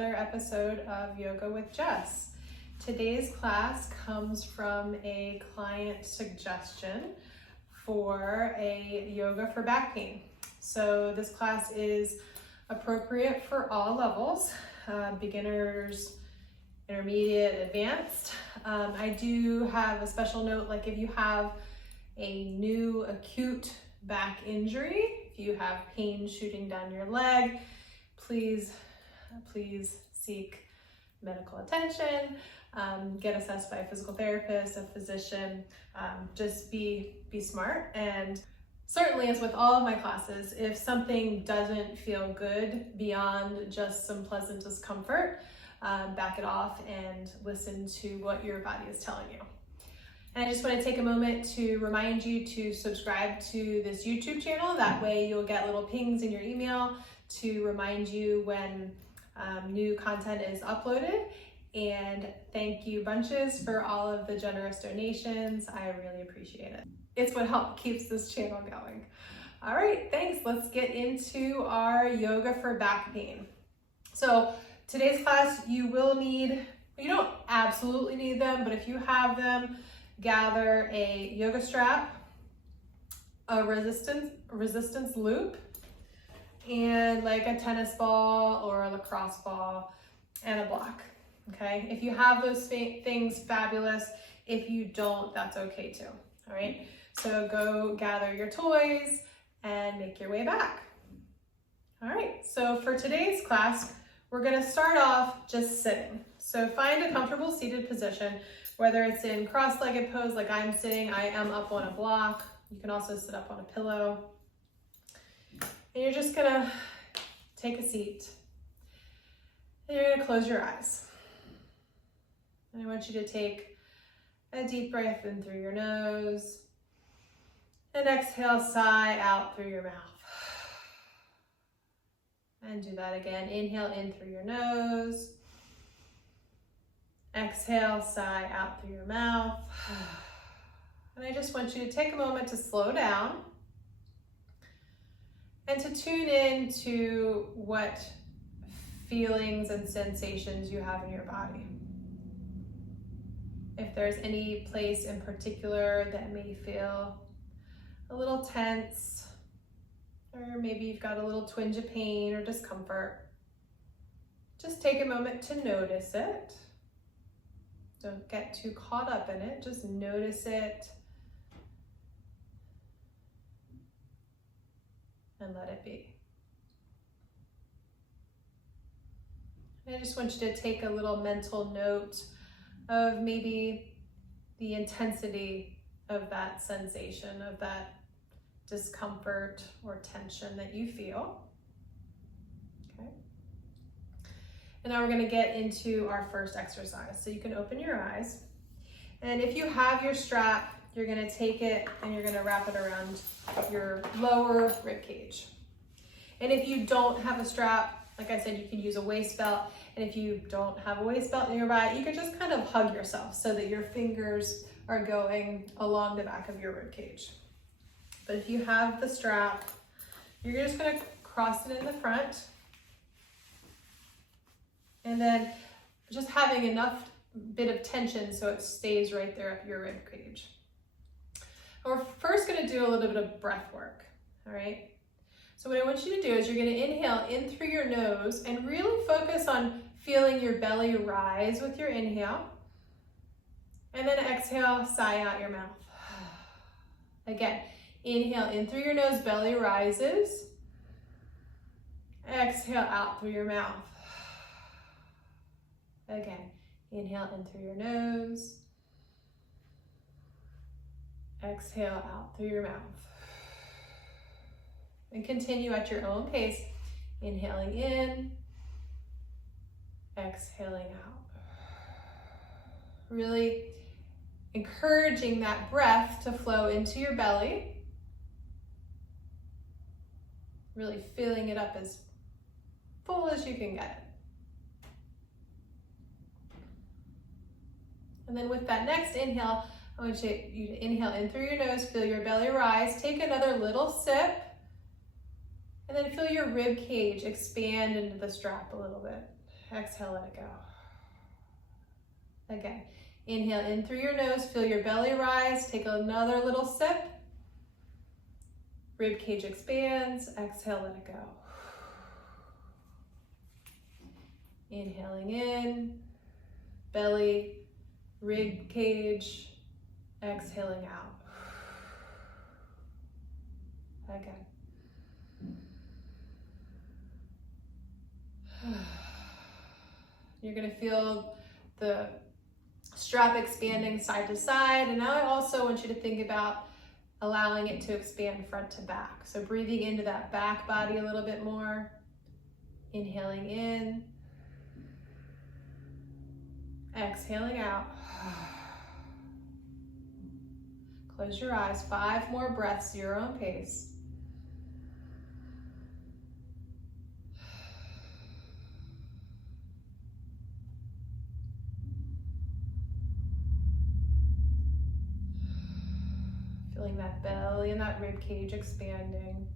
another episode of Yoga with Jess. Today's class comes from a client suggestion for a yoga for back pain. So this class is appropriate for all levels, beginners, intermediate, advanced. I do have a special note, like if you have a new acute back injury, if you have pain shooting down your leg, please seek medical attention, get assessed by a physical therapist, a physician. Just be smart. And certainly, as with all of my classes, if something doesn't feel good beyond just some pleasant discomfort, back it off and listen to what your body is telling you. And I just want to take a moment to remind you to subscribe to this YouTube channel. That way you'll get little pings in your email to remind you when new content is uploaded. And thank you bunches for all of the generous donations. I really appreciate it. It's what keeps this channel going. All right, thanks. Let's get into our yoga for back pain. So today's class, you don't absolutely need them, but if you have them, gather a yoga strap, a resistance loop, and like a tennis ball or a lacrosse ball, and a block. Okay, if you have those things, fabulous. If you don't, that's okay too. All right, so go gather your toys and make your way back. All right, so for today's class, we're going to start off just sitting. So find a comfortable seated position, whether it's in cross-legged pose like I'm sitting. I am up on a block. You can also sit up on a pillow. And you're just going to take a seat. And you're going to close your eyes. And I want you to take a deep breath in through your nose and exhale, sigh out through your mouth. And do that again. Inhale in through your nose. Exhale, sigh out through your mouth. And I just want you to take a moment to slow down and to tune in to what feelings and sensations you have in your body. If there's any place in particular that may feel a little tense, or maybe you've got a little twinge of pain or discomfort, just take a moment to notice it. Don't get too caught up in it, just notice it and let it be. I just want you to take a little mental note of maybe the intensity of that sensation, of that discomfort or tension that you feel. Okay. And now we're going to get into our first exercise. So you can open your eyes. And if you have your strap, you're going to take it and you're going to wrap it around your lower rib cage. And if you don't have a strap, like I said, you can use a waist belt. And if you don't have a waist belt nearby, you can just kind of hug yourself so that your fingers are going along the back of your rib cage. But if you have the strap, you're just going to cross it in the front. And then just having enough bit of tension so it stays right there up your rib cage. And we're first going to do a little bit of breath work, all right? So what I want you to do is you're going to inhale in through your nose and really focus on feeling your belly rise with your inhale. And then exhale, sigh out your mouth. Again, inhale in through your nose, belly rises. Exhale out through your mouth. Again, inhale in through your nose. Exhale out through your mouth. And continue at your own pace, inhaling in, exhaling out. Really encouraging that breath to flow into your belly. Really filling it up as full as you can get it. And then with that next inhale, I want you to inhale in through your nose, feel your belly rise, take another little sip, and then feel your rib cage expand into the strap a little bit. Exhale, let it go. Again, inhale in through your nose, feel your belly rise, take another little sip. Rib cage expands, exhale, let it go. Inhaling in, belly, rib cage, exhaling out. Again. You're gonna feel the strap expanding side to side, and now I also want you to think about allowing it to expand front to back. So breathing into that back body a little bit more, inhaling in, exhaling out. Close your eyes, 5 more breaths, your own pace. Feeling that belly and that rib cage expanding.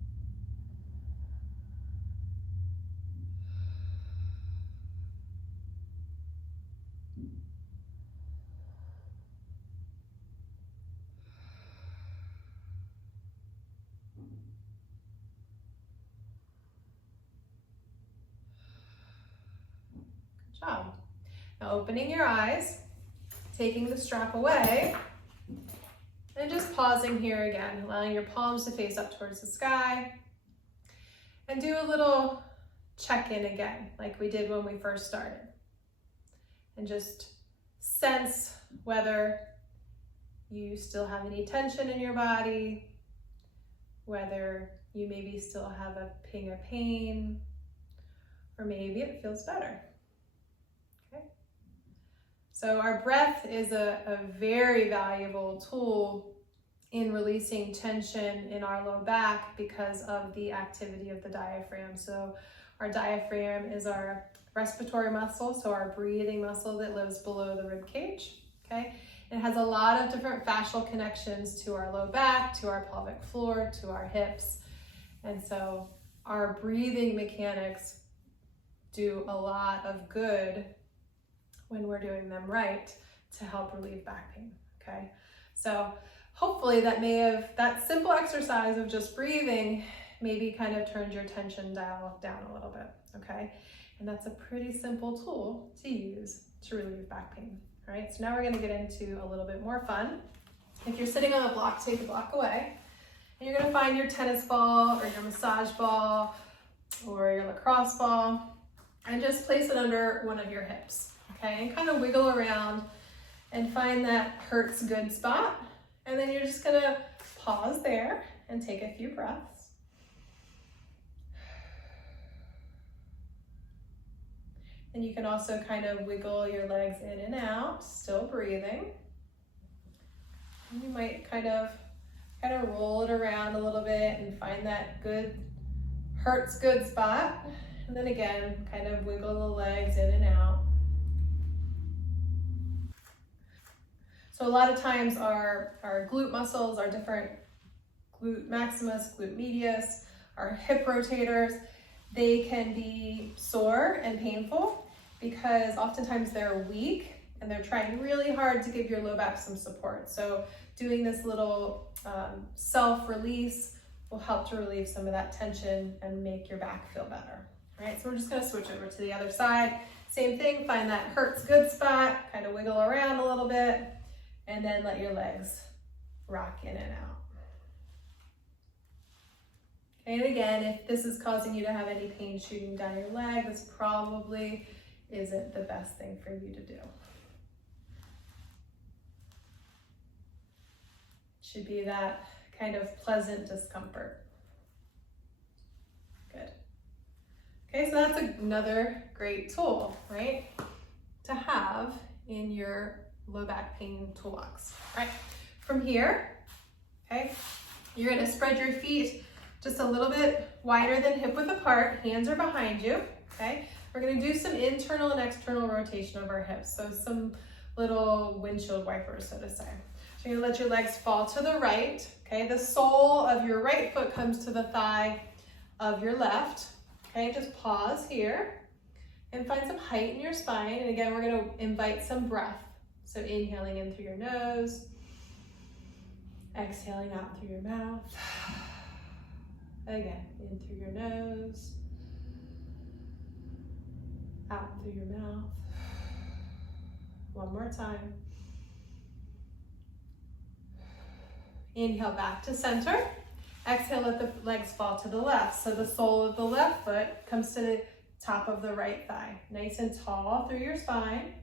Good job. Now opening your eyes, taking the strap away, and just pausing here again, allowing your palms to face up towards the sky. And do a little check-in again, like we did when we first started. And just sense whether you still have any tension in your body, whether you maybe still have a ping of pain, or maybe it feels better. Okay? So our breath is a very valuable tool in releasing tension in our low back because of the activity of the diaphragm. So our diaphragm is our respiratory muscle, so our breathing muscle that lives below the rib cage, okay? It has a lot of different fascial connections to our low back, to our pelvic floor, to our hips. And so our breathing mechanics do a lot of good when we're doing them right to help relieve back pain, okay? So hopefully that simple exercise of just breathing maybe kind of turned your tension dial down a little bit, okay? And that's a pretty simple tool to use to relieve back pain, all right? So now we're gonna get into a little bit more fun. If you're sitting on a block, take a block away. And you're gonna find your tennis ball or your massage ball or your lacrosse ball and just place it under one of your hips, okay? And kind of wiggle around and find that hurts good spot. And then you're just gonna pause there and take a few breaths. And you can also kind of wiggle your legs in and out, still breathing. And you might kind of roll it around a little bit and find that good, hurts good spot. And then again, kind of wiggle the legs in and out. So a lot of times our glute muscles, our different glute maximus, glute medius, our hip rotators, they can be sore and painful because oftentimes they're weak and they're trying really hard to give your low back some support. So doing this little self-release will help to relieve some of that tension and make your back feel better. All right, so we're just gonna switch over to the other side. Same thing, find that hurts good spot, kind of wiggle around a little bit, and then let your legs rock in and out. Okay, and again, if this is causing you to have any pain shooting down your leg, this probably isn't the best thing for you to do. Should be that kind of pleasant discomfort. Good. Okay, so that's another great tool, right, to have in your low back pain toolbox. All right, from here, okay, you're gonna spread your feet just a little bit wider than hip width apart. Hands are behind you, okay? We're gonna do some internal and external rotation of our hips. So some little windshield wipers, so to say. So you're gonna let your legs fall to the right, okay? The sole of your right foot comes to the thigh of your left, okay? Just pause here and find some height in your spine. And again, we're going to invite some breath. So inhaling in through your nose, exhaling out through your mouth. Again, in through your nose, out through your mouth. One more time. Inhale back to center. Exhale, let the legs fall to the left. So the sole of the left foot comes to the top of the right thigh. Nice and tall through your spine.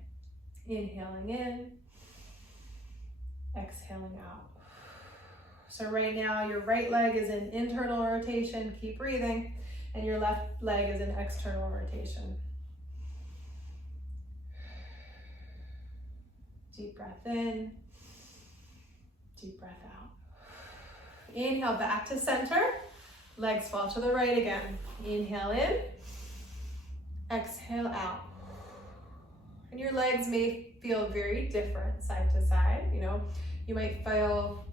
Inhaling in, exhaling out. So right now your right leg is in internal rotation, keep breathing, and your left leg is in external rotation. Deep breath in, deep breath out. Inhale back to center, legs fall to the right again. Inhale in, exhale out. And your legs may feel very different side to side. You might feel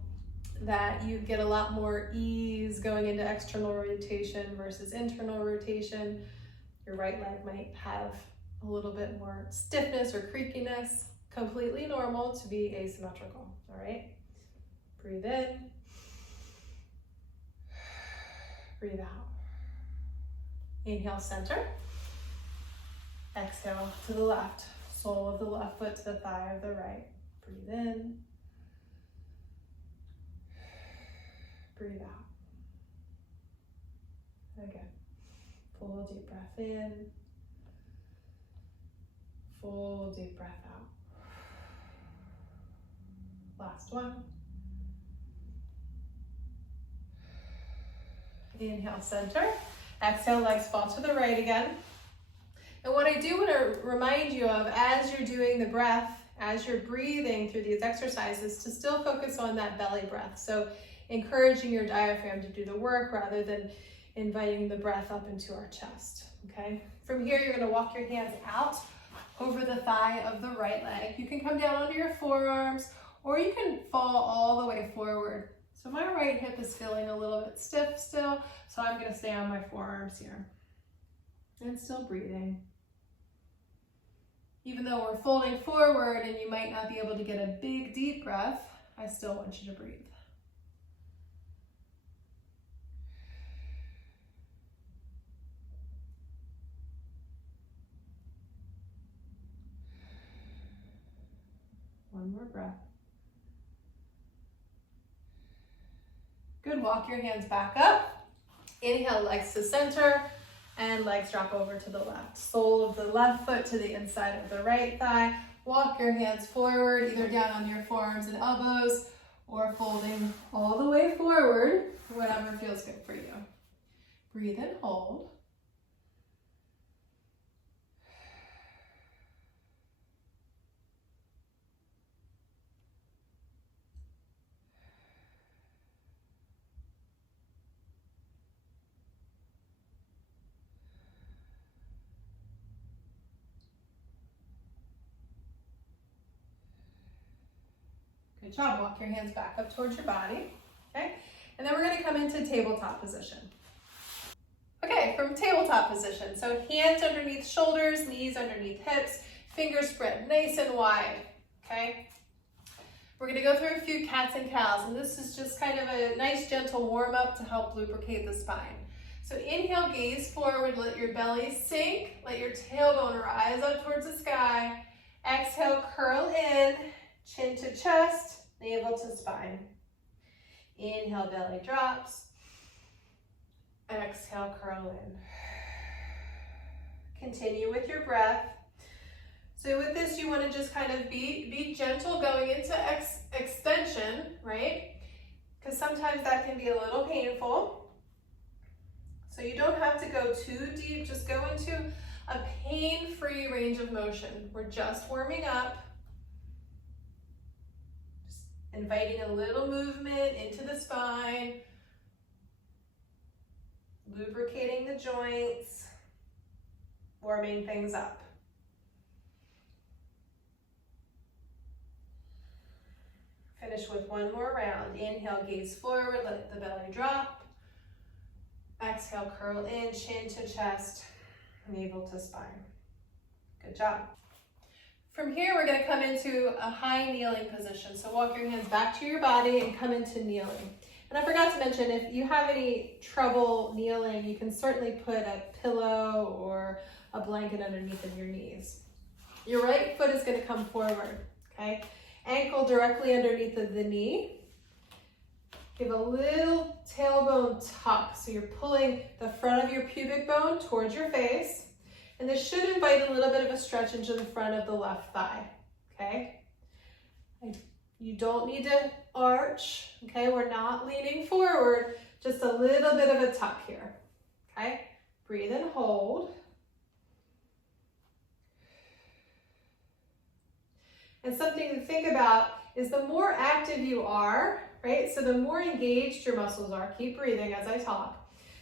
that you get a lot more ease going into external rotation versus internal rotation. Your right leg might have a little bit more stiffness or creakiness. Completely normal to be asymmetrical, all right? Breathe in, breathe out. Inhale, center. Exhale to the left. Sole of the left foot to the thigh of the right. Breathe in. Breathe out. Again. Full deep breath in. Full deep breath out. Last one. Inhale, center. Exhale, legs fall to the right again. And what I do want to remind you of as you're doing the breath, as you're breathing through these exercises, to still focus on that belly breath. So encouraging your diaphragm to do the work rather than inviting the breath up into our chest, okay? From here, you're going to walk your hands out over the thigh of the right leg. You can come down onto your forearms, or you can fall all the way forward. So my right hip is feeling a little bit stiff still, so I'm going to stay on my forearms here. And still breathing. Even though we're folding forward and you might not be able to get a big deep breath, I still want you to breathe. One more breath. Good, walk your hands back up. Inhale, legs to center. And legs drop over to the left. Sole of the left foot to the inside of the right thigh. Walk your hands forward, either down on your forearms and elbows, or folding all the way forward, whatever feels good for you. Breathe and hold. Good job. Walk your hands back up towards your body. Okay. And then we're going to come into tabletop position. Okay, from tabletop position. So hands underneath shoulders, knees underneath hips, fingers spread nice and wide. Okay. We're going to go through a few cats and cows, and this is just kind of a nice gentle warm up to help lubricate the spine. So inhale, gaze forward, let your belly sink, let your tailbone rise up towards the sky. Exhale, curl in, chin to chest, navel to spine. Inhale, belly drops. Exhale, curl in. Continue with your breath. So with this, you want to just kind of be gentle going into extension, right? Because sometimes that can be a little painful. So you don't have to go too deep. Just go into a pain-free range of motion. We're just warming up. Just inviting a little movement into the spine. Lubricating the joints. Warming things up. Finish with one more round. Inhale, gaze forward, let the belly drop. Exhale, curl in, chin to chest, navel to spine. Good job. From here, we're going to come into a high kneeling position. So walk your hands back to your body and come into kneeling. And I forgot to mention, if you have any trouble kneeling, you can certainly put a pillow or a blanket underneath of your knees. Your right foot is going to come forward, okay? Ankle directly underneath of the knee. Give a little tailbone tuck. So you're pulling the front of your pubic bone towards your face. And this should invite a little bit of a stretch into the front of the left thigh, okay? You don't need to arch, okay? We're not leaning forward, just a little bit of a tuck here, okay? Breathe and hold. And something to think about is the more active you are, right? So the more engaged your muscles are, keep breathing as I talk.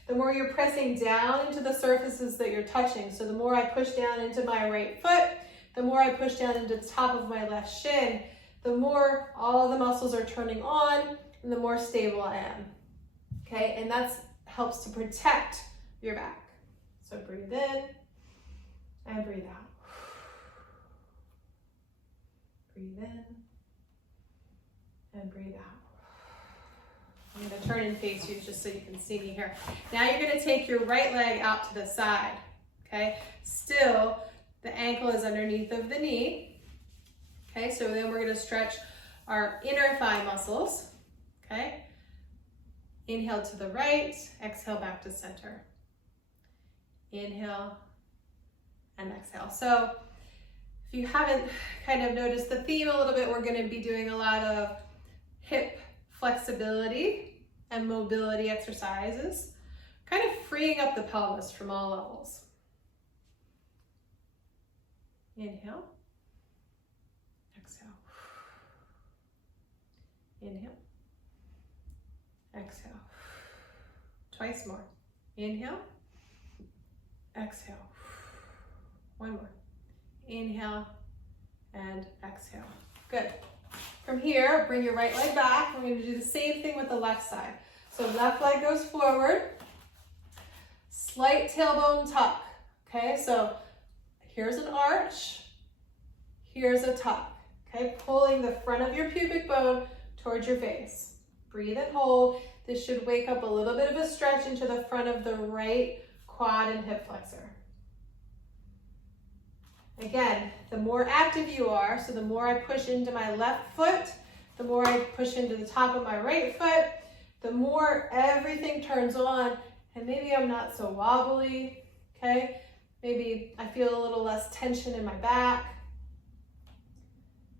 The more you're pressing down into the surfaces that you're touching. So the more I push down into my right foot, the more I push down into the top of my left shin, the more all of the muscles are turning on and the more stable I am. Okay, and that helps to protect your back. So breathe in and breathe out. Breathe in and breathe out. I'm going to turn and face you just so you can see me here. Now you're going to take your right leg out to the side, okay? Still, the ankle is underneath of the knee, okay? So then we're going to stretch our inner thigh muscles, okay? Inhale to the right, exhale back to center. Inhale and exhale. So if you haven't kind of noticed the theme a little bit, we're going to be doing a lot of hip flexibility and mobility exercises, kind of freeing up the pelvis from all levels. Inhale, exhale. Inhale, exhale. Twice more. Inhale, exhale. One more. Inhale and exhale. Good. From here, bring your right leg back. We're going to do the same thing with the left side. So left leg goes forward. Slight tailbone tuck. Okay, so here's an arch. Here's a tuck. Okay, pulling the front of your pubic bone towards your face. Breathe and hold. This should wake up a little bit of a stretch into the front of the right quad and hip flexor. Again, the more active you are, so the more I push into my left foot, the more I push into the top of my right foot, the more everything turns on, and maybe I'm not so wobbly, okay? Maybe I feel a little less tension in my back.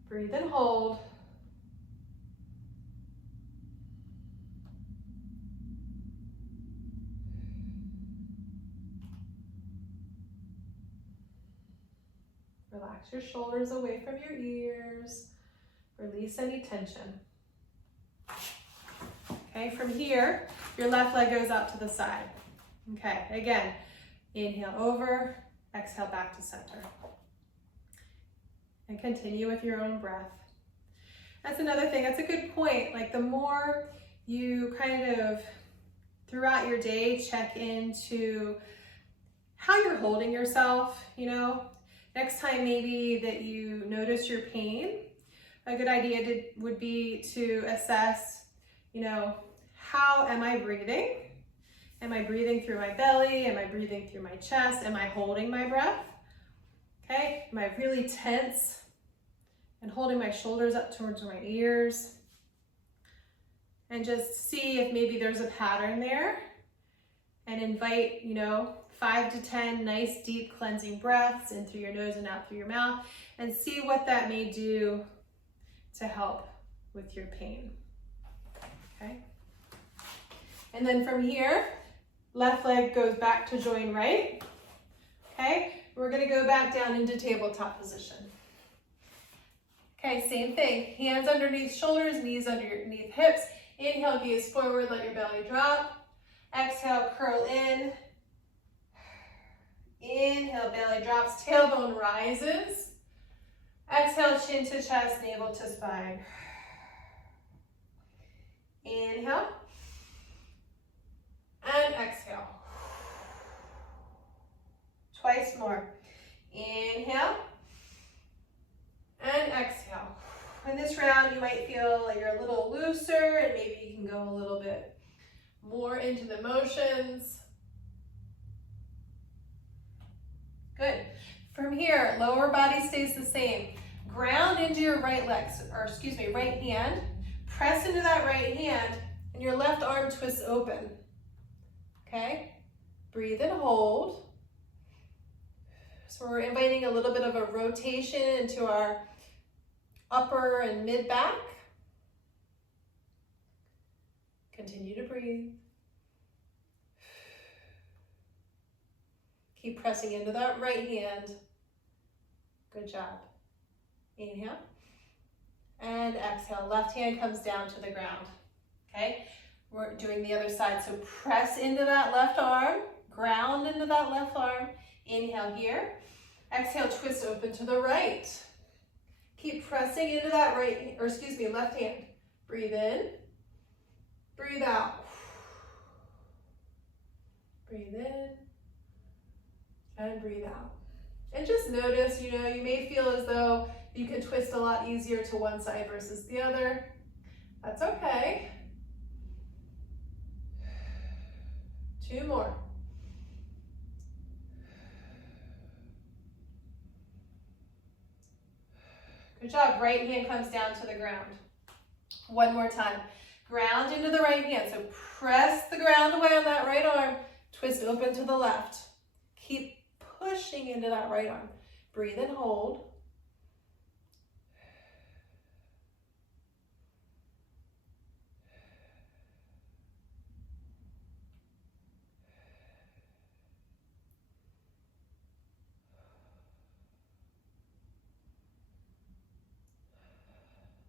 Breathe and hold. Relax your shoulders away from your ears. Release any tension. Okay, from here, your left leg goes out to the side. Okay, again, inhale over, exhale back to center. And continue with your own breath. That's another thing, that's a good point. Like the more you kind of, throughout your day, check into how you're holding yourself, you know. Next time maybe that you notice your pain, a good idea would be to assess, you know, how am I breathing? Am I breathing through my belly? Am I breathing through my chest? Am I holding my breath? Okay, am I really tense and holding my shoulders up towards my ears? And just see if maybe there's a pattern there and invite, you know, 5 to 10 nice deep cleansing breaths in through your nose and out through your mouth, and see what that may do to help with your pain. Okay. And then from here, left leg goes back to join right. Okay. We're going to go back down into tabletop position. Okay, same thing. Hands underneath shoulders, knees underneath hips. Inhale, gaze forward, let your belly drop. Exhale, curl in. Inhale, belly drops, tailbone rises. Exhale, chin to chest, navel to spine. Inhale. And exhale. Twice more. Inhale and exhale. In this round, you might feel like you're a little looser and maybe you can go a little bit more into the motions. Good. From here, lower body stays the same. Ground into your right hand. Press into that right hand and your left arm twists open. Okay? Breathe and hold. So we're inviting a little bit of a rotation into our upper and mid back. Continue to breathe. Keep pressing into that right hand. Good job. Inhale and exhale. Left hand comes down to the ground. Okay? We're doing the other side. So press into that left arm, ground into that left arm. Inhale here. Exhale, twist open to the right. Keep pressing into that left hand. Breathe in, breathe out. Breathe in and breathe out. And just notice, you may feel as though you can twist a lot easier to one side versus the other. That's okay. 2 more. Good job. Right hand comes down to the ground. One more time. Ground into the right hand. So press the ground away on that right arm. Twist open to the left. Keep pushing into that right arm. Breathe and hold.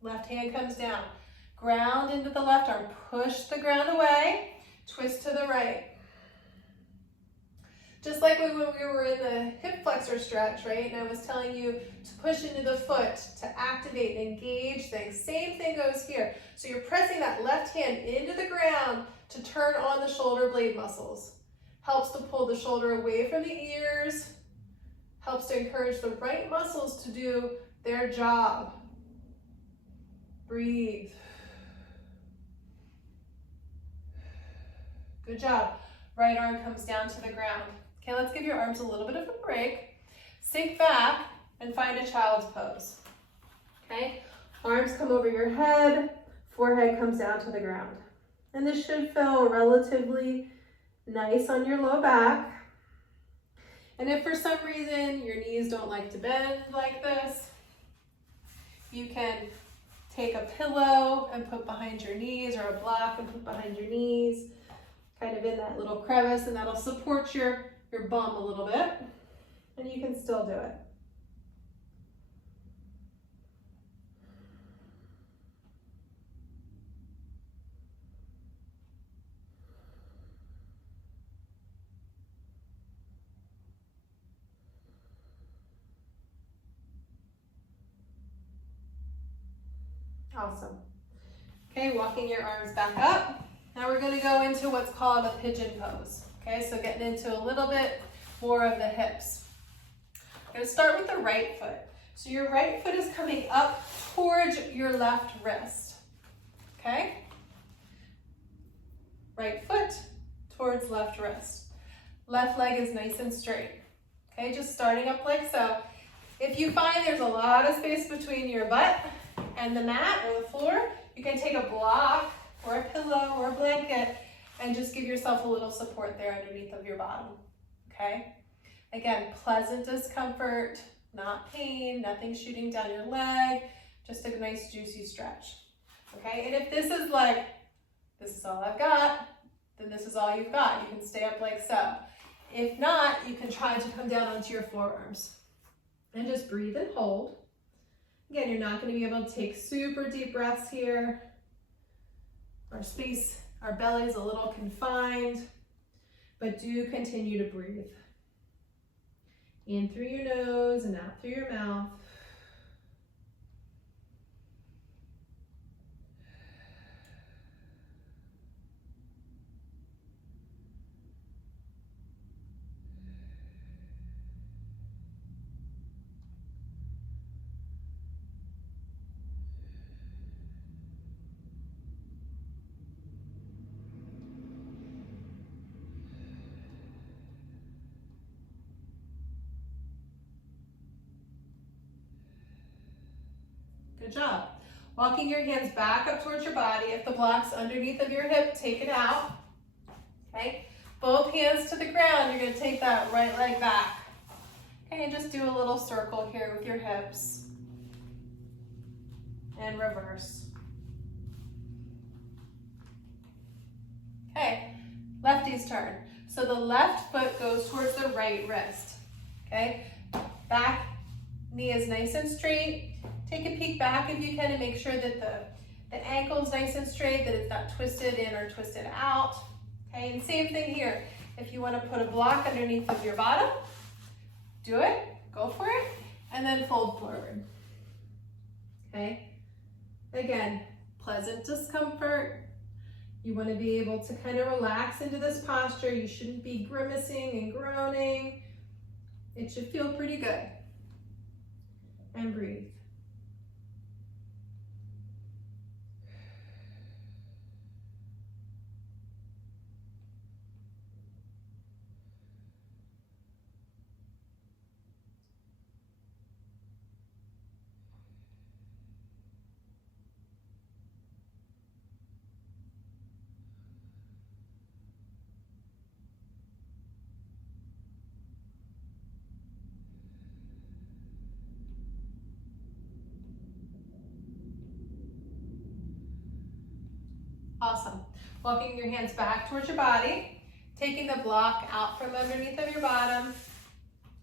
Left hand comes down. Ground into the left arm. Push the ground away. Twist to the right. Just like when we were in the hip flexor stretch, right? And I was telling you to push into the foot, to activate and engage things. Same thing goes here. So you're pressing that left hand into the ground to turn on the shoulder blade muscles. Helps to pull the shoulder away from the ears. Helps to encourage the right muscles to do their job. Breathe. Good job. Right arm comes down to the ground. Okay, let's give your arms a little bit of a break. Sink back and find a child's pose. Okay, arms come over your head, forehead comes down to the ground. And this should feel relatively nice on your low back. And if for some reason your knees don't like to bend like this, you can take a pillow and put behind your knees, or a block and put behind your knees, kind of in that little crevice, and that'll support your bum a little bit, and you can still do it. Awesome. Okay, walking your arms back up. Now we're going to go into what's called a pigeon pose. Okay, so getting into a little bit more of the hips. I'm going to start with the right foot. So your right foot is coming up towards your left wrist. Okay? Right foot towards left wrist. Left leg is nice and straight. Okay, just starting up like so. If you find there's a lot of space between your butt and the mat or the floor, you can take a block or a pillow or a blanket and just give yourself a little support there underneath of your bottom, okay? Again, pleasant discomfort, not pain, nothing shooting down your leg, just a nice juicy stretch, okay? And if this is like, this is all I've got, then this is all you've got. You can stay up like so. If not, you can try to come down onto your forearms and just breathe and hold. Again, you're not going to be able to take super deep breaths here. Our belly is a little confined, but do continue to breathe. In through your nose and out through your mouth. Good job. Walking your hands back up towards your body. If the block's underneath of your hip, take it out. Okay? Both hands to the ground. You're going to take that right leg back. Okay, and just do a little circle here with your hips. And reverse. Okay, lefty's turn. So the left foot goes towards the right wrist. Okay, back knee is nice and straight. Take a peek back if you can and make sure that the ankle is nice and straight, that it's not twisted in or twisted out. Okay, and same thing here. If you want to put a block underneath of your bottom, do it, go for it, and then fold forward. Okay, again, pleasant discomfort. You want to be able to kind of relax into this posture. You shouldn't be grimacing and groaning. It should feel pretty good. And breathe. Awesome. Walking your hands back towards your body, taking the block out from underneath of your bottom.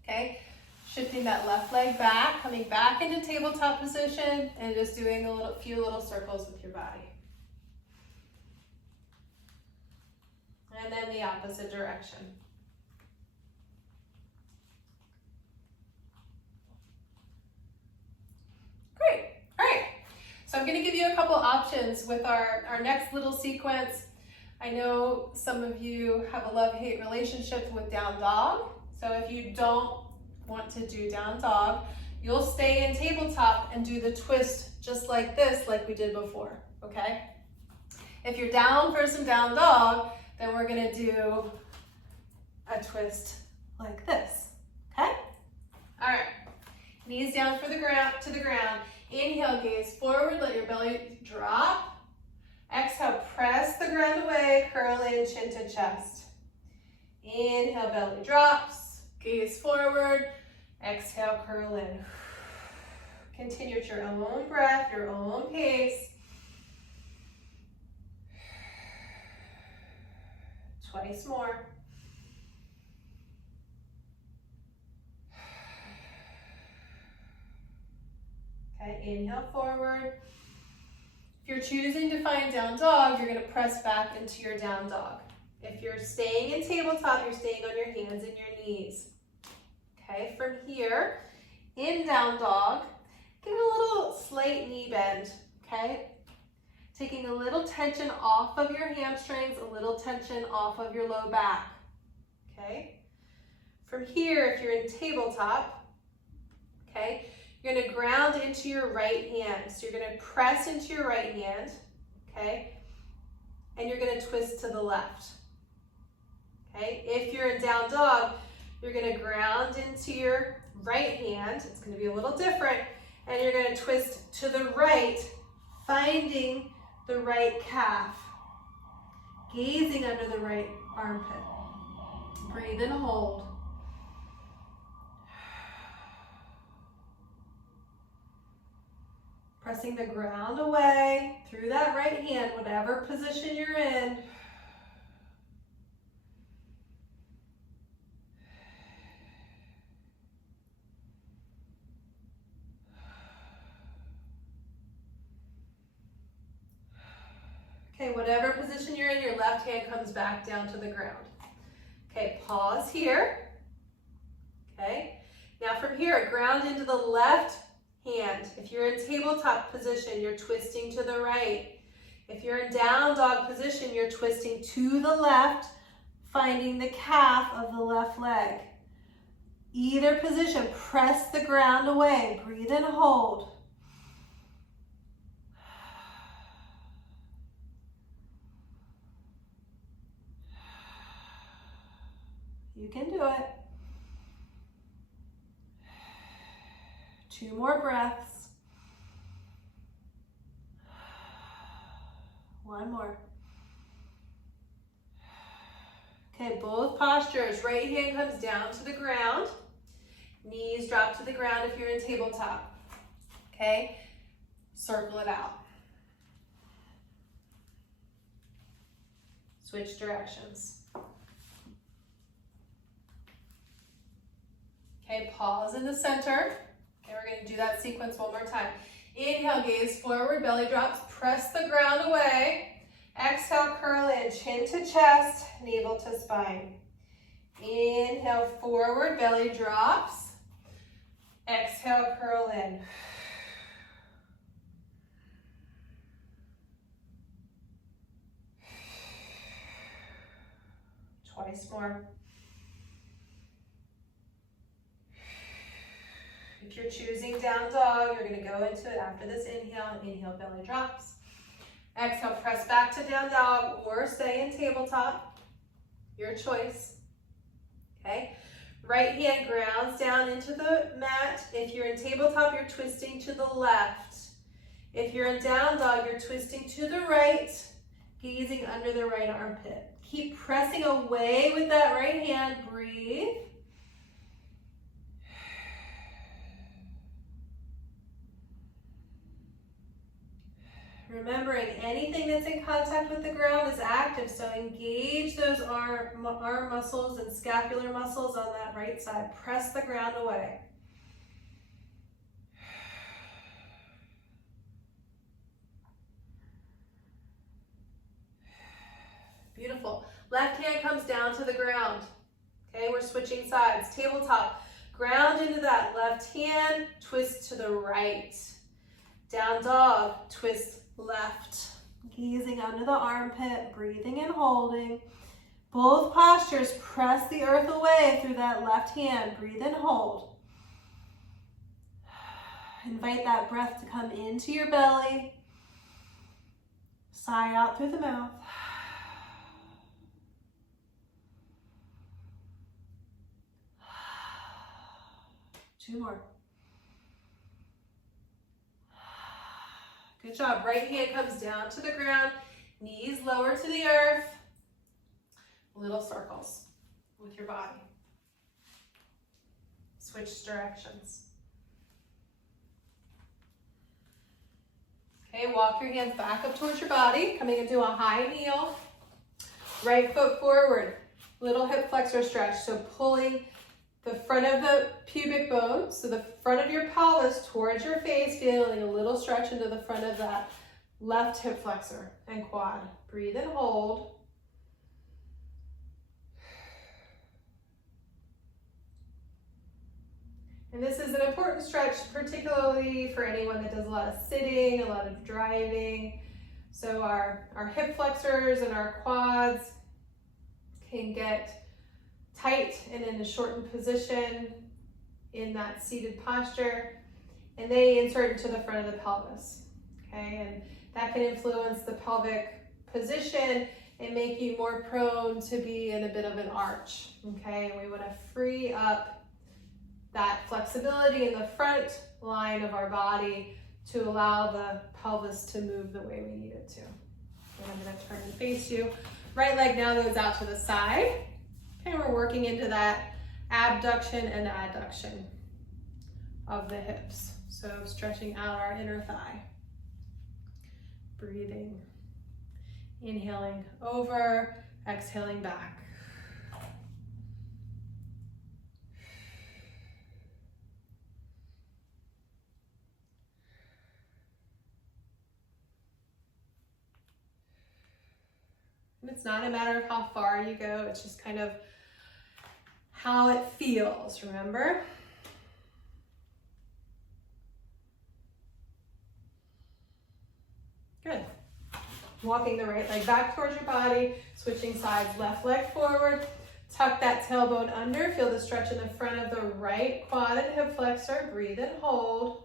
Okay, shifting that left leg back, coming back into tabletop position, and just doing a few little circles with your body. And then the opposite direction. Great. All right. So I'm going to give you a couple options with our next little sequence. I know some of you have a love-hate relationship with down dog. So if you don't want to do down dog, you'll stay in tabletop and do the twist just like this, like we did before, okay? If you're down for some down dog, then we're going to do a twist like this, okay? All right, knees down to the ground. Inhale, gaze forward, let your belly drop. Exhale, press the ground away, curl in, chin to chest. Inhale, belly drops, gaze forward. Exhale, curl in. Continue at your own breath, your own pace. Twice more. Okay, inhale forward. If you're choosing to find down dog, you're going to press back into your down dog. If you're staying in tabletop, you're staying on your hands and your knees. Okay, from here, in down dog, give a little slight knee bend, okay? Taking a little tension off of your hamstrings, a little tension off of your low back, okay? From here, if you're in tabletop, okay, you're going to ground into your right hand. So you're going to press into your right hand, okay? And you're going to twist to the left, okay? If you're in down dog, you're going to ground into your right hand. It's going to be a little different. And you're going to twist to the right, finding the right calf. Gazing under the right armpit. Breathe and hold. Pressing the ground away through that right hand, whatever position you're in. Okay, whatever position you're in, your left hand comes back down to the ground. Okay, pause here. Okay, now from here, ground into the left hand. If you're in tabletop position, you're twisting to the right. If you're in down dog position, you're twisting to the left, finding the calf of the left leg. Either position, press the ground away. Breathe and hold. You can do it. 2 more breaths. One more. Okay, both postures. Right hand comes down to the ground. Knees drop to the ground if you're in tabletop. Okay, circle it out. Switch directions. Okay, pause in the center. Okay, we're going to do that sequence one more time. Inhale, gaze forward, belly drops, press the ground away. Exhale, curl in, chin to chest, navel to spine. Inhale, forward, belly drops. Exhale, curl in. Twice more. If you're choosing down dog, you're going to go into it after this inhale. Inhale, belly drops. Exhale, press back to down dog or stay in tabletop. Your choice. Okay. Right hand grounds down into the mat. If you're in tabletop, you're twisting to the left. If you're in down dog, you're twisting to the right, gazing under the right armpit. Keep pressing away with that right hand. Breathe. Remembering anything that's in contact with the ground is active, so engage those arm muscles and scapular muscles on that right side. Press the ground away. Beautiful. Left hand comes down to the ground. Okay, we're switching sides. Tabletop. Ground into that left hand, twist to the right. Down dog, twist left. Gazing under the armpit, breathing and holding. Both postures, press the earth away through that left hand. Breathe and hold. Invite that breath to come into your belly. Sigh out through the mouth. Two more. Good job. Right hand comes down to the ground, knees lower to the earth. Little circles with your body. Switch directions. Okay, walk your hands back up towards your body, coming into a high kneel. Right foot forward, little hip flexor stretch. So pulling the front of the pubic bone, so the front of your pelvis towards your face, feeling a little stretch into the front of that left hip flexor and quad. Breathe and hold. And this is an important stretch, particularly for anyone that does a lot of sitting, a lot of driving. So our hip flexors and our quads can get tight and in a shortened position in that seated posture, and they insert into the front of the pelvis, okay? And that can influence the pelvic position and make you more prone to be in a bit of an arch, okay? And we want to free up that flexibility in the front line of our body to allow the pelvis to move the way we need it to. And I'm going to turn and face you. Right leg now goes out to the side. Okay, we're working into that abduction and adduction of the hips. So stretching out our inner thigh. Breathing. Inhaling over, exhaling back. And it's not a matter of how far you go, it's just kind of how it feels, remember? Good. Walking the right leg back towards your body, switching sides, left leg forward, tuck that tailbone under, feel the stretch in the front of the right quad and hip flexor, breathe and hold.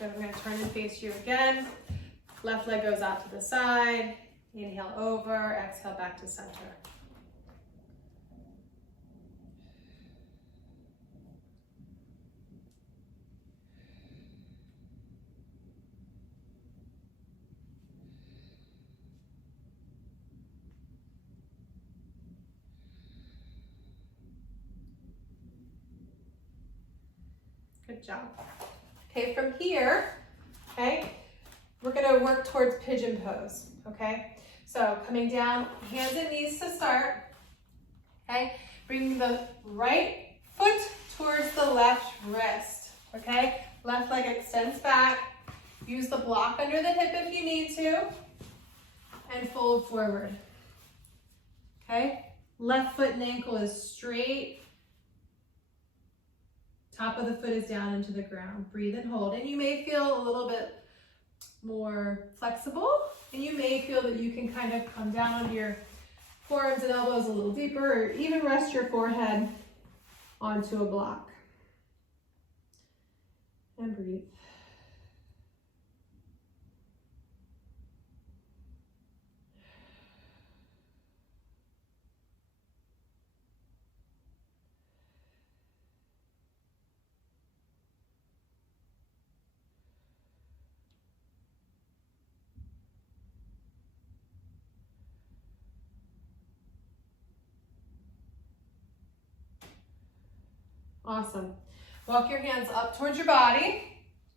Then I'm gonna turn and face you again. Left leg goes out to the side. Inhale over, exhale back to center. Good job. Okay, from here, okay, we're gonna work towards pigeon pose, okay? So coming down, hands and knees to start, okay? Bring the right foot towards the left wrist, okay? Left leg extends back. Use the block under the hip if you need to, and fold forward, okay? Left foot and ankle is straight. Top of the foot is down into the ground. Breathe and hold. And you may feel a little bit more flexible, and you may feel that you can kind of come down onto your forearms and elbows a little deeper, or even rest your forehead onto a block. And breathe. Awesome. Walk your hands up towards your body.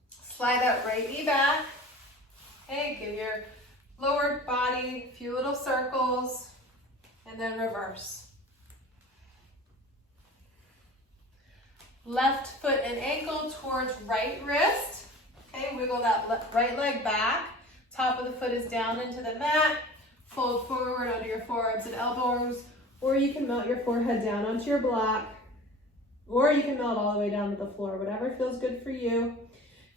Slide that right knee back. Okay, give your lower body a few little circles, and then reverse. Left foot and ankle towards right wrist. Okay, wiggle that right leg back. Top of the foot is down into the mat. Fold forward under your forearms and elbows, or you can melt your forehead down onto your block. Or you can melt all the way down to the floor, whatever feels good for you.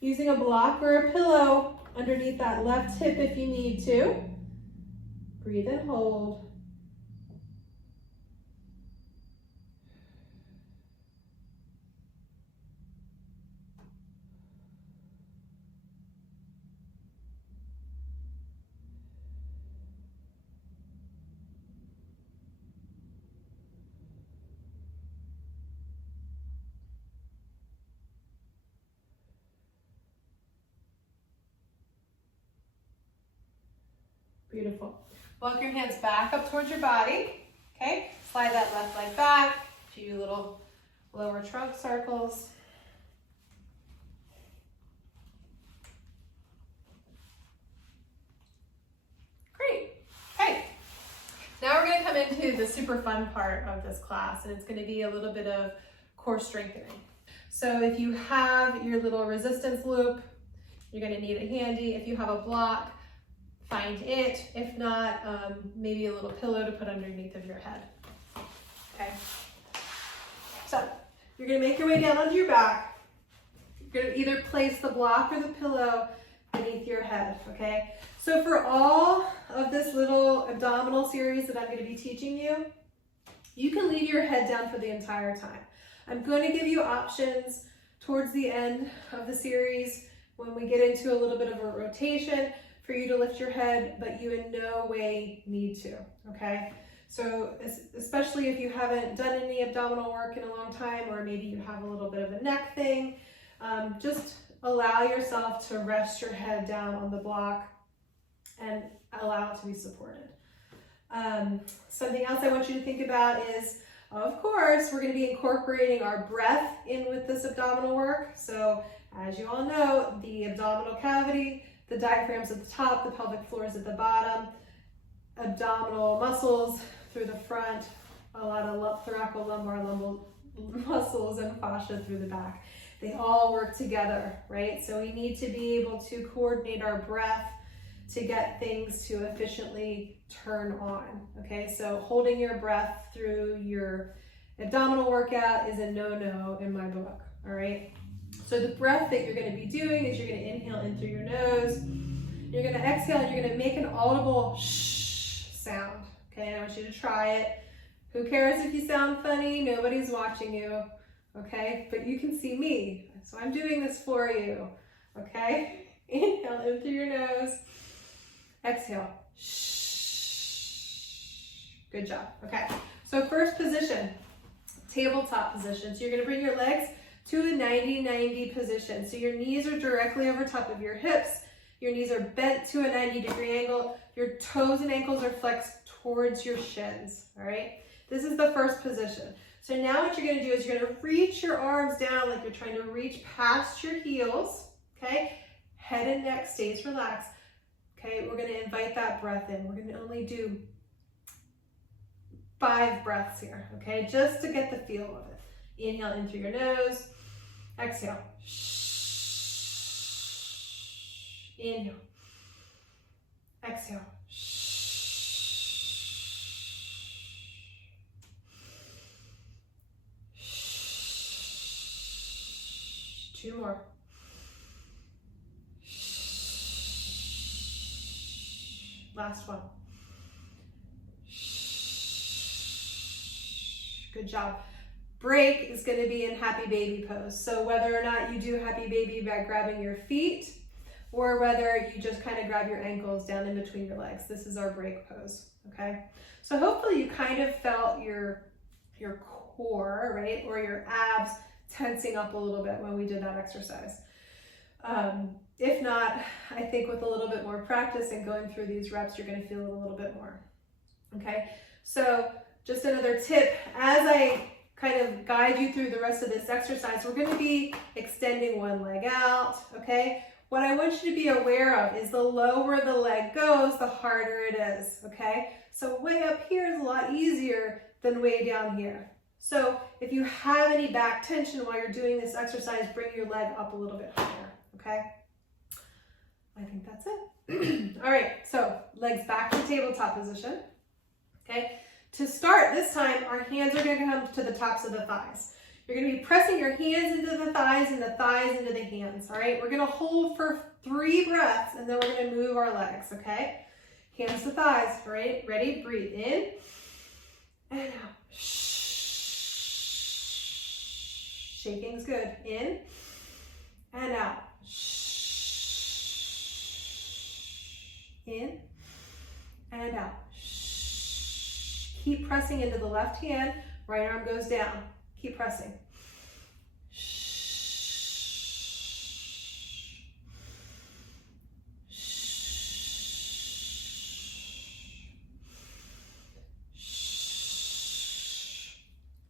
Using a block or a pillow underneath that left hip if you need to. Breathe and hold. Beautiful. Walk your hands back up towards your body. Okay, slide that left leg back. A few little lower trunk circles. Great. Okay. Now we're going to come into the super fun part of this class, and it's going to be a little bit of core strengthening. So if you have your little resistance loop, you're going to need it handy. If you have a block, find it. If not, maybe a little pillow to put underneath of your head. Okay. So you're gonna make your way down onto your back. You're gonna either place the block or the pillow beneath your head, okay? So for all of this little abdominal series that I'm gonna be teaching you, you can leave your head down for the entire time. I'm going to give you options towards the end of the series when we get into a little bit of a rotation for you to lift your head, but you in no way need to, okay? So especially if you haven't done any abdominal work in a long time, or maybe you have a little bit of a neck thing, just allow yourself to rest your head down on the block and allow it to be supported. Something else I want you to think about is, of course, we're gonna be incorporating our breath in with this abdominal work. So as you all know, the abdominal cavity, the diaphragm's at the top, the pelvic floor is at the bottom, abdominal muscles through the front, a lot of thoracolumbar muscles and fascia through the back. They all work together, right? So we need to be able to coordinate our breath to get things to efficiently turn on, okay? So holding your breath through your abdominal workout is a no-no in my book, all right? So the breath that you're going to be doing is you're going to inhale in through your nose. You're going to exhale and you're going to make an audible shh sound. Okay, I want you to try it. Who cares if you sound funny? Nobody's watching you. Okay, but you can see me. So I'm doing this for you. okay? Inhale in through your nose. Exhale. Good job. Okay, so first position, tabletop position. So you're gonna bring your legs to a 90-90 position. So your knees are directly over top of your hips. Your knees are bent to a 90-degree angle. Your toes and ankles are flexed towards your shins, all right? This is the first position. So now what you're gonna do is you're gonna reach your arms down like you're trying to reach past your heels, okay? Head and neck stays relaxed. Okay, we're gonna invite that breath in. We're gonna only do 5 breaths here, okay? Just to get the feel of it. Inhale in through your nose. Exhale. Inhale. Exhale. 2 more. Last one. Good job. Break is going to be in happy baby pose. So whether or not you do happy baby by grabbing your feet or whether you just kind of grab your ankles down in between your legs, this is our break pose, okay? So hopefully you kind of felt your core, right, or your abs tensing up a little bit when we did that exercise. If not, I think with a little bit more practice and going through these reps, you're going to feel it a little bit more, okay? So just another tip, as I kind of guide you through the rest of this exercise, we're going to be extending one leg out, okay? What I want you to be aware of is the lower the leg goes, the harder it is, okay? So way up here is a lot easier than way down here. So if you have any back tension while you're doing this exercise, bring your leg up a little bit higher, okay? I think that's it. All right, so legs back to tabletop position, okay? To start this time, our hands are going to come to the tops of the thighs. You're going to be pressing your hands into the thighs and the thighs into the hands, all right? We're going to hold for 3 breaths and then we're going to move our legs, okay? Hands to thighs, all right? Ready? Breathe in and out. Shaking's good. In and out. In and out. Keep pressing into the left hand, right arm goes down. Keep pressing.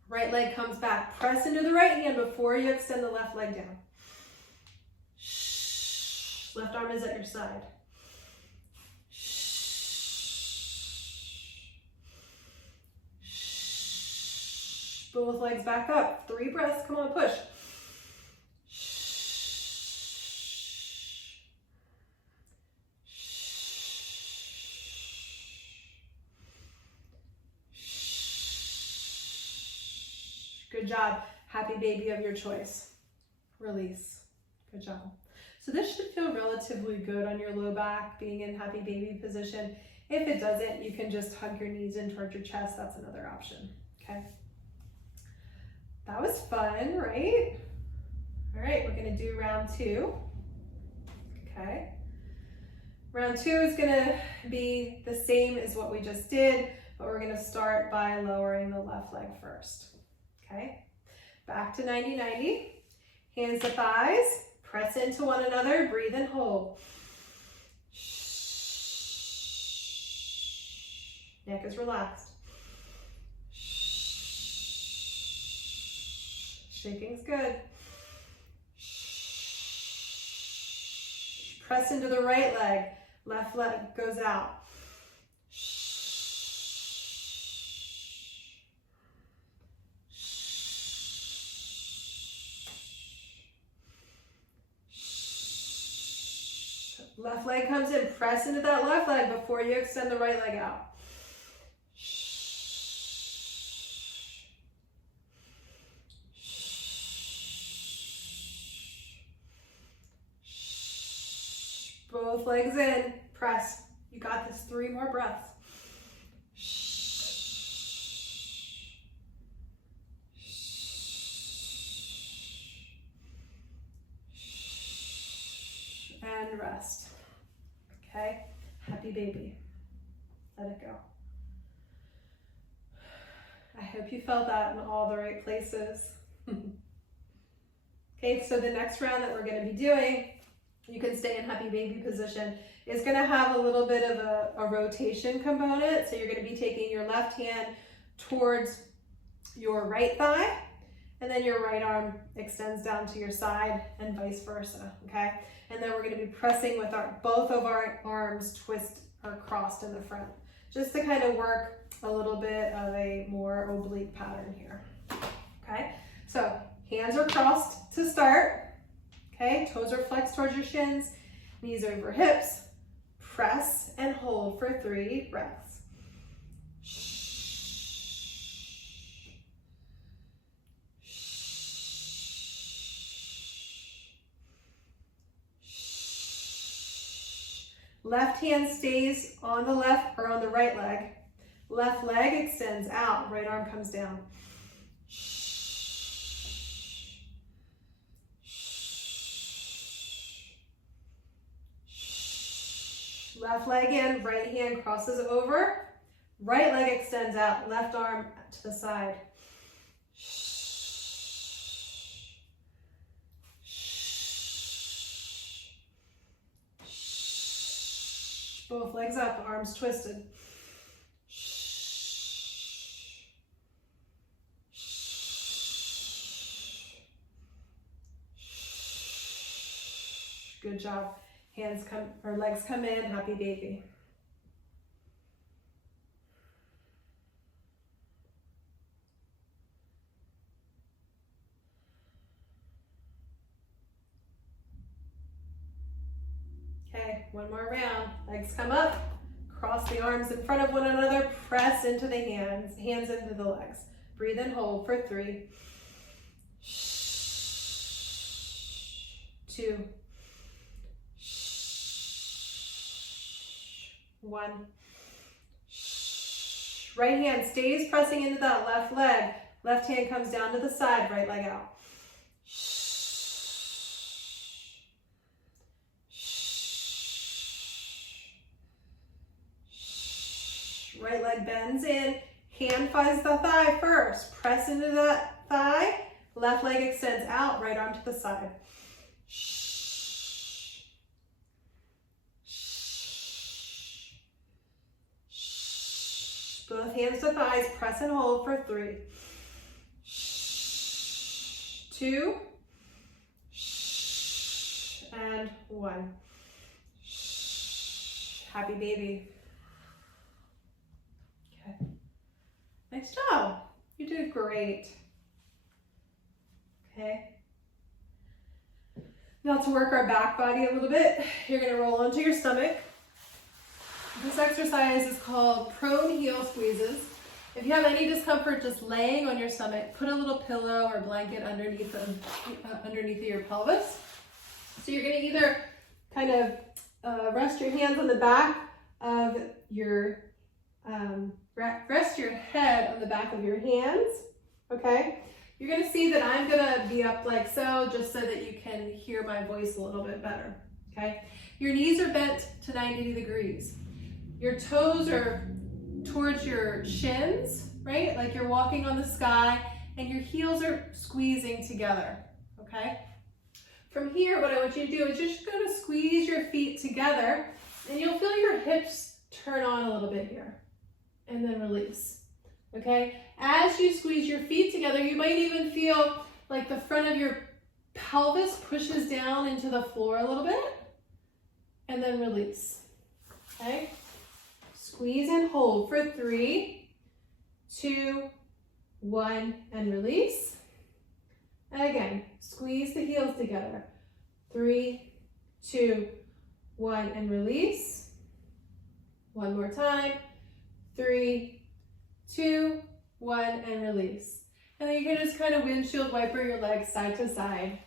Right leg comes back. Press into the right hand before you extend the left leg down. Left arm is at your side. Both legs back up. 3 breaths. Come on, push. Good job. Happy baby of your choice. Release. Good job. So this should feel relatively good on your low back, being in happy baby position. If it doesn't, you can just hug your knees in towards your chest. That's another option. Okay. That was fun, right? All right, we're gonna do round 2. Okay. Round 2 is gonna be the same as what we just did, but we're gonna start by lowering the left leg first. Okay. Back to 90-90. Hands to thighs. Press into one another. Breathe and hold. Neck is relaxed. Shaking's good. Press into the right leg. Left leg goes out. Left leg comes in. Press into that left leg before you extend the right leg out. Both legs in. Press. You got this. 3 more breaths. and rest. Okay, happy baby. Let it go. I hope you felt that in all the right places. Okay, so the next round that we're going to be doing, you can stay in happy baby position, is going to have a little bit of a rotation component. So you're going to be taking your left hand towards your right thigh, and then your right arm extends down to your side and vice versa, okay? And then we're going to be pressing with both of our arms twist or crossed in the front, just to kind of work a little bit of a more oblique pattern here, okay? So hands are crossed to start, okay? Toes are flexed towards your shins, knees over hips. Press and hold for 3 breaths. Left hand stays on the left or on the right leg. Left leg extends out, right arm comes down. Left leg in, right hand crosses over, right leg extends out, left arm to the side. Both legs up, arms twisted. Good job. Hands come, or legs come in, happy baby. Okay, one more round. Legs come up, cross the arms in front of one another, press into the hands, hands into the legs. Breathe and hold for 3, 2, 1. Right hand stays pressing into that left leg. Left hand comes down to the side, right leg out. Right leg bends in. Hand finds the thigh first. Press into that thigh. Left leg extends out, right arm to the side. Both hands to thighs, press and hold for 3, 2, and 1. Happy baby. Okay. Nice job. You did great. Okay. Now to work our back body a little bit, you're going to roll onto your stomach. This exercise is called prone heel squeezes. If you have any discomfort just laying on your stomach, put a little pillow or blanket underneath your pelvis. So you're going to either kind of rest your hands on the back of your, rest your head on the back of your hands, okay? You're going to see that I'm going to be up like so, just so that you can hear my voice a little bit better, okay? Your knees are bent to 90 degrees. Your toes are towards your shins, right? Like you're walking on the sky, and your heels are squeezing together, okay? From here, what I want you to do is you're just going to squeeze your feet together, and you'll feel your hips turn on a little bit here, and then release, okay? As you squeeze your feet together, you might even feel like the front of your pelvis pushes down into the floor a little bit, and then release, okay? Squeeze and hold for 3, 2, 1, and release. And again, squeeze the heels together. 3, 2, 1, and release. One more time. 3, 2, 1, and release. And then you can just kind of windshield wiper your legs side to side.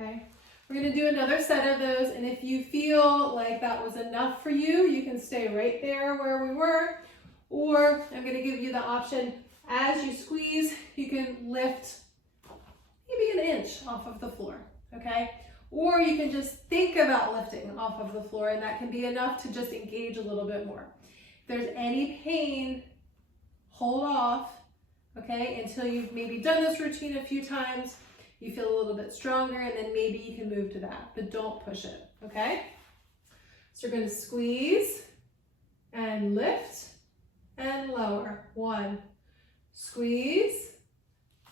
Okay. We're going to do another set of those, and if you feel like that was enough for you, you can stay right there where we were, or I'm going to give you the option, as you squeeze, you can lift maybe an inch off of the floor, okay? Or you can just think about lifting off of the floor, and that can be enough to just engage a little bit more. If there's any pain, hold off, okay, until you've maybe done this routine a few times, you feel a little bit stronger, and then maybe you can move to that, but don't push it, okay? So you're gonna squeeze and lift and lower. 1, squeeze,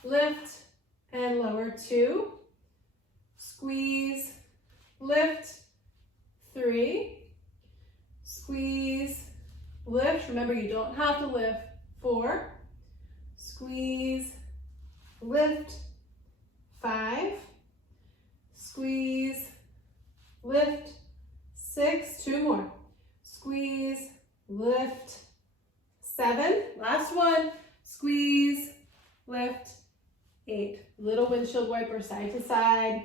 lift, and lower. 2, squeeze, lift. 3, squeeze, lift. Remember, you don't have to lift. 4, squeeze, lift. 5, squeeze, lift. 6, 2 more. Squeeze, lift. 7, last one. Squeeze, lift. 8, little windshield wiper side to side.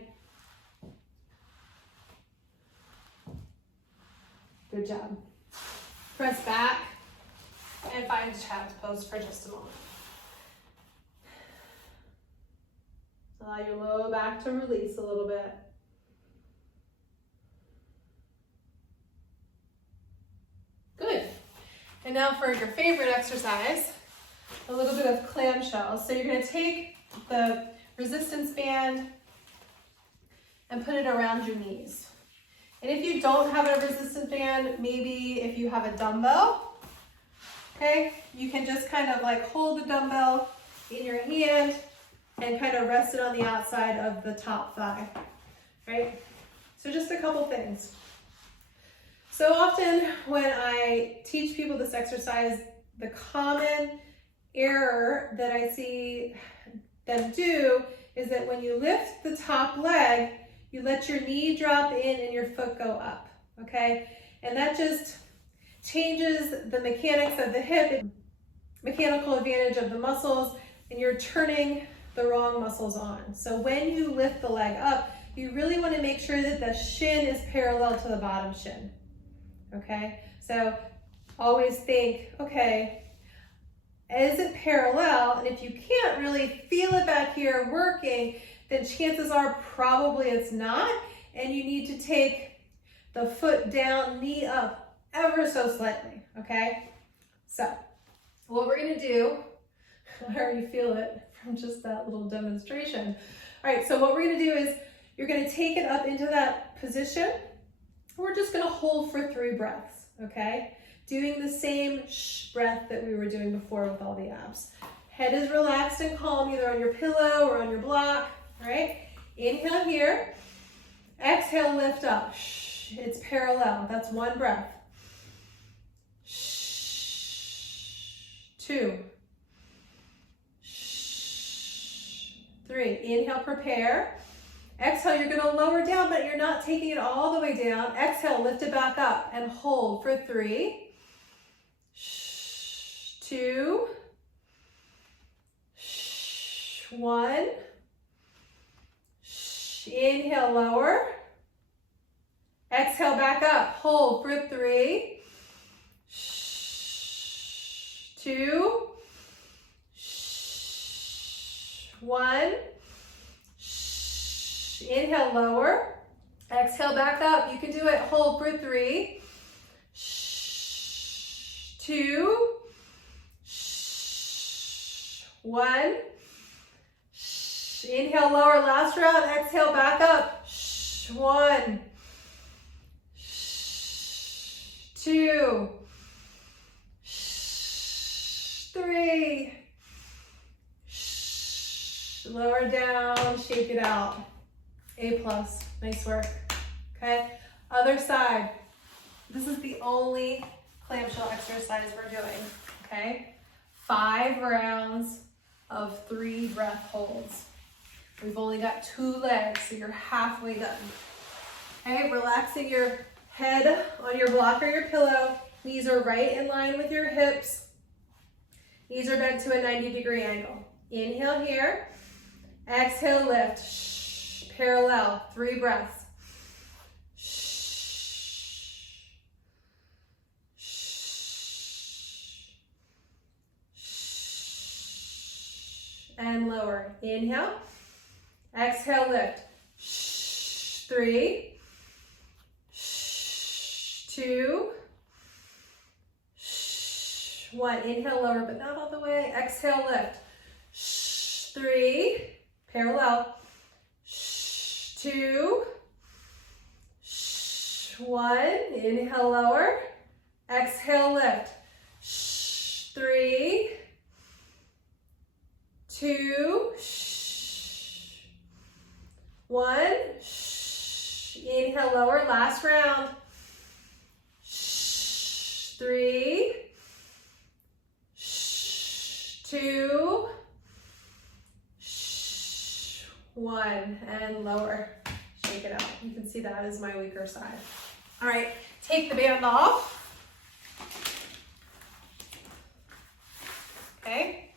Good job. Press back and find child's pose for just a moment. Allow your low back to release a little bit. Good. And now for your favorite exercise, a little bit of clamshell. So you're going to take the resistance band and put it around your knees. And if you don't have a resistance band, maybe if you have a dumbbell, okay, you can just kind of like hold the dumbbell in your hand and kind of rest it on the outside of the top thigh, right? So just a couple things. So often when I teach people this exercise, the common error that I see them do is that when you lift the top leg, you let your knee drop in and your foot go up, okay? And that just changes the mechanics of the hip, mechanical advantage of the muscles, and you're turning the wrong muscles on. So when you lift the leg up, you really want to make sure that the shin is parallel to the bottom shin, okay? So always think, okay, is it parallel? And if you can't really feel it back here working, then chances are probably it's not, and you need to take the foot down, knee up ever so slightly, okay? So what we're gonna do, I already feel it from just that little demonstration. All right, so what we're gonna do is you're gonna take it up into that position. We're just gonna hold for 3 breaths, okay? Doing the same shh breath that we were doing before with all the abs. Head is relaxed and calm, either on your pillow or on your block, all right? Inhale here. Exhale, lift up. Shh, it's parallel. That's 1 breath. Shh. 2. Shh. 3. Inhale, prepare. Exhale, you're gonna lower down, but you're not taking it all the way down. Exhale, lift it back up and hold for 3. Shh. 2. Shh. 1. Shh. Inhale, lower. Exhale, back up. Hold for 3. Shh. 2. Shh. 1. Inhale, lower. Exhale, back up. You can do it. Hold for 3. Shh. 2. Shh. 1. Shh. Inhale, lower. Last round. Exhale, back up. Shh. 1. Shh. 2. Shh. 3. Shh. Lower down. Shake it out. A+, nice work, okay? Other side. This is the only clamshell exercise we're doing, okay? 5 rounds of 3 breath holds. We've only got 2 legs, so you're halfway done. Okay, relaxing your head on your block or your pillow. Knees are right in line with your hips. Knees are bent to a 90-degree angle. Inhale here. Exhale, lift. Parallel, 3 breaths. Shh. Shh. Shh. And lower. Inhale. Exhale, lift. Shh. 3, 2, 1. Inhale, lower, but not all the way. Exhale, lift. 3, parallel. 2, 1. Inhale, lower. Exhale, lift. 3, 2, 1. Inhale, lower. Last round. 3, 2, 1, and lower. Shake it out. You can see that is my weaker side. All right, take the band off. Okay,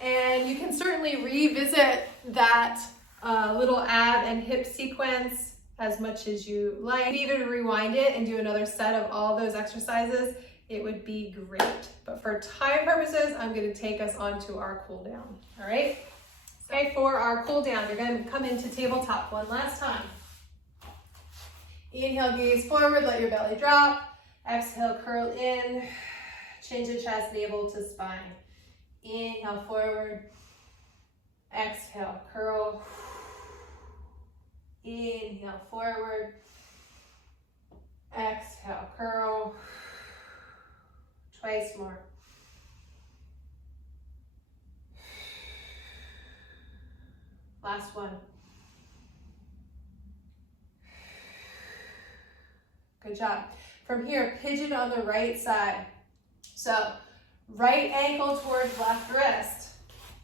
and you can certainly revisit that little ab and hip sequence as much as you like. Even rewind it and do another set of all those exercises. It would be great. But for time purposes, I'm going to take us on to our cool down. All right. Okay, for our cool down, you're going to come into tabletop one last time. Inhale, gaze forward, let your belly drop. Exhale, curl in. Chin to chest, navel to spine. Inhale, forward. Exhale, curl. Inhale, forward. Exhale, curl. Twice more. Last one. Good job. From here, pigeon on the right side. So, right ankle towards left wrist.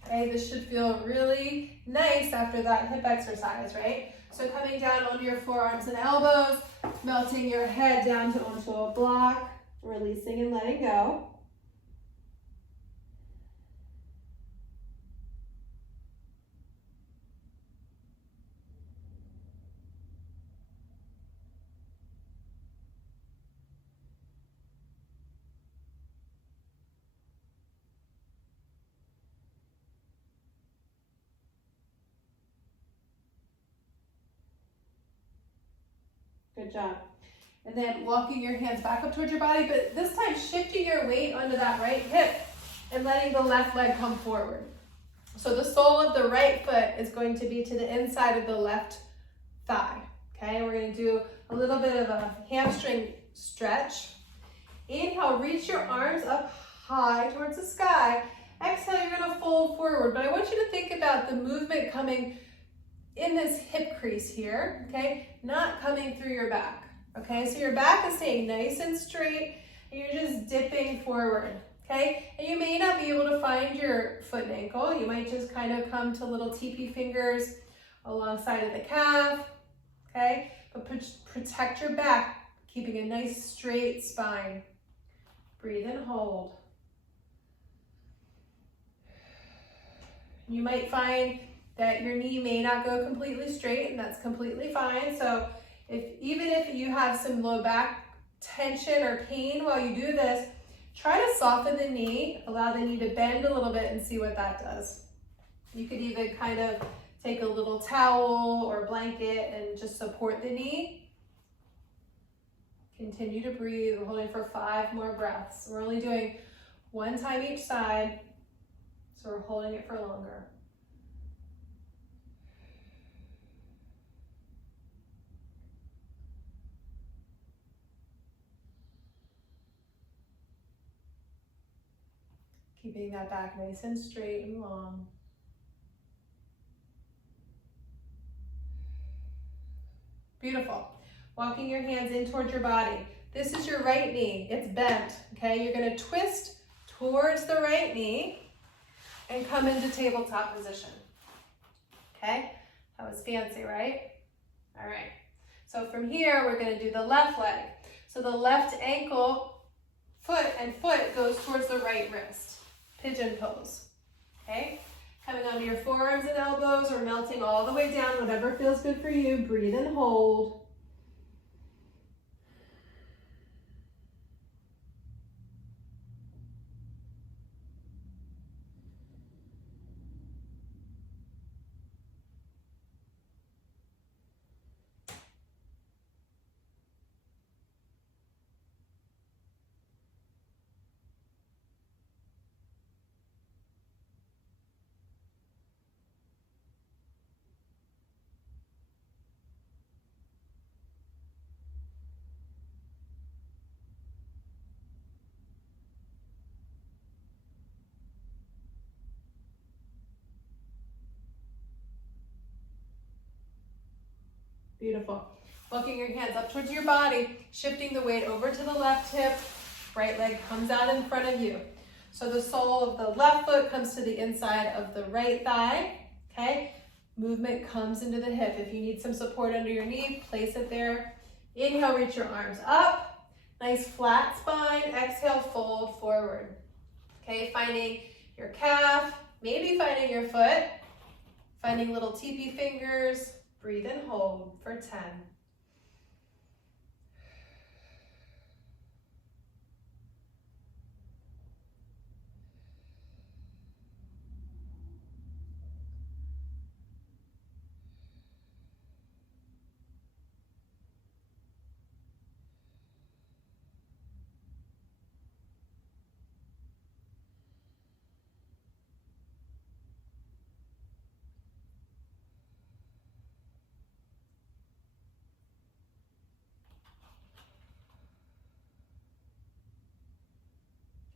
Okay, this should feel really nice after that hip exercise, right? So coming down onto your forearms and elbows, melting your head down onto a block, releasing and letting go. Good job. And then walking your hands back up towards your body, but this time shifting your weight onto that right hip and letting the left leg come forward. So the sole of the right foot is going to be to the inside of the left thigh. Okay, we're going to do a little bit of a hamstring stretch. Inhale, reach your arms up high towards the sky. Exhale, you're going to fold forward, but I want you to think about the movement coming in this hip crease here, okay? Not coming through your back, okay? So your back is staying nice and straight, and you're just dipping forward, okay? And you may not be able to find your foot and ankle. You might just kind of come to little teepee fingers alongside of the calf, okay? But protect your back, keeping a nice straight spine. Breathe and hold. You might find that your knee may not go completely straight, and that's completely fine. So even if you have some low back tension or pain while you do this, try to soften the knee, allow the knee to bend a little bit and see what that does. You could even kind of take a little towel or blanket and just support the knee. Continue to breathe. We're holding for 5 more breaths. We're only doing 1 time each side, so we're holding it for longer. Keeping that back nice and straight and long. Beautiful. Walking your hands in towards your body. This is your right knee. It's bent, okay? You're going to twist towards the right knee and come into tabletop position, okay? That was fancy, right? All right. So from here, we're going to do the left leg. So the left ankle, foot goes towards the right wrist. Pigeon pose, okay? Coming onto your forearms and elbows or melting all the way down, whatever feels good for you. Breathe and hold. Beautiful. Walking your hands up towards your body, shifting the weight over to the left hip, right leg comes out in front of you. So the sole of the left foot comes to the inside of the right thigh, okay? Movement comes into the hip. If you need some support under your knee, place it there. Inhale, reach your arms up. Nice flat spine. Exhale, fold forward. Okay, finding your calf, maybe finding your foot, finding little teepee fingers. Breathe and hold for 10.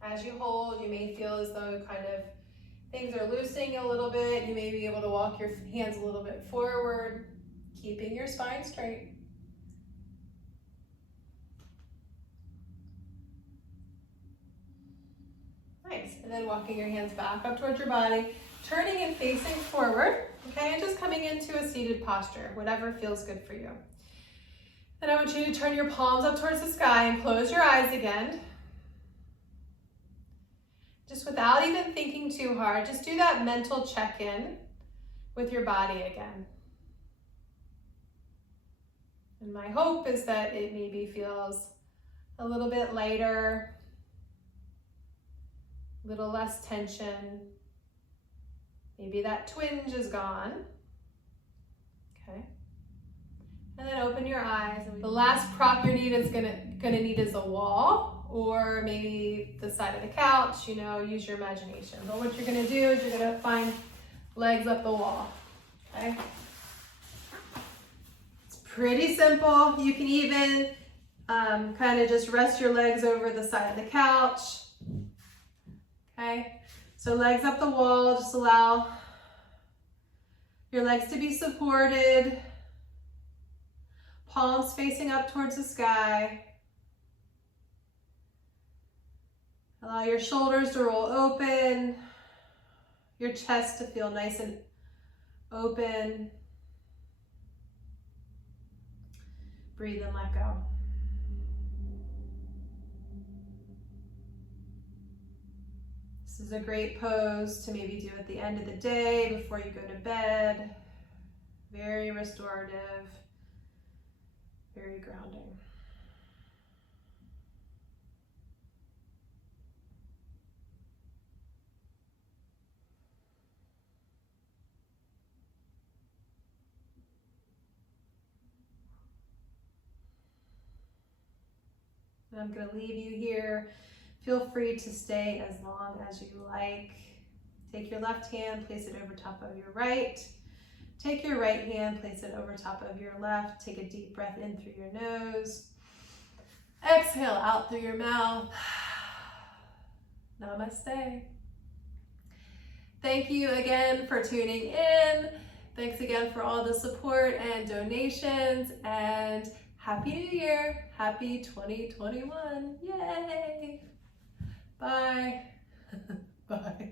As you hold, you may feel as though kind of things are loosening a little bit. You may be able to walk your hands a little bit forward, keeping your spine straight. Nice. And then walking your hands back up towards your body, turning and facing forward, okay? And just coming into a seated posture, whatever feels good for you. Then I want you to turn your palms up towards the sky and close your eyes again. Just without even thinking too hard, just do that mental check-in with your body again. And my hope is that it maybe feels a little bit lighter, a little less tension. Maybe that twinge is gone. Okay. And then open your eyes. The last prop you're gonna need is a wall, or maybe the side of the couch, use your imagination. But what you're gonna do is you're gonna find legs up the wall, okay? It's pretty simple. You can even kind of just rest your legs over the side of the couch, okay? So legs up the wall, just allow your legs to be supported, palms facing up towards the sky. Allow your shoulders to roll open, your chest to feel nice and open. Breathe and let go. This is a great pose to maybe do at the end of the day before you go to bed. Very restorative, very grounding. I'm going to leave you here. Feel free to stay as long as you like. Take your left hand, place it over top of your right. Take your right hand, place it over top of your left. Take a deep breath in through your nose. Exhale out through your mouth. Namaste. Thank you again for tuning in. Thanks again for all the support and donations, and Happy New Year. Happy 2021. Yay. Bye. Bye.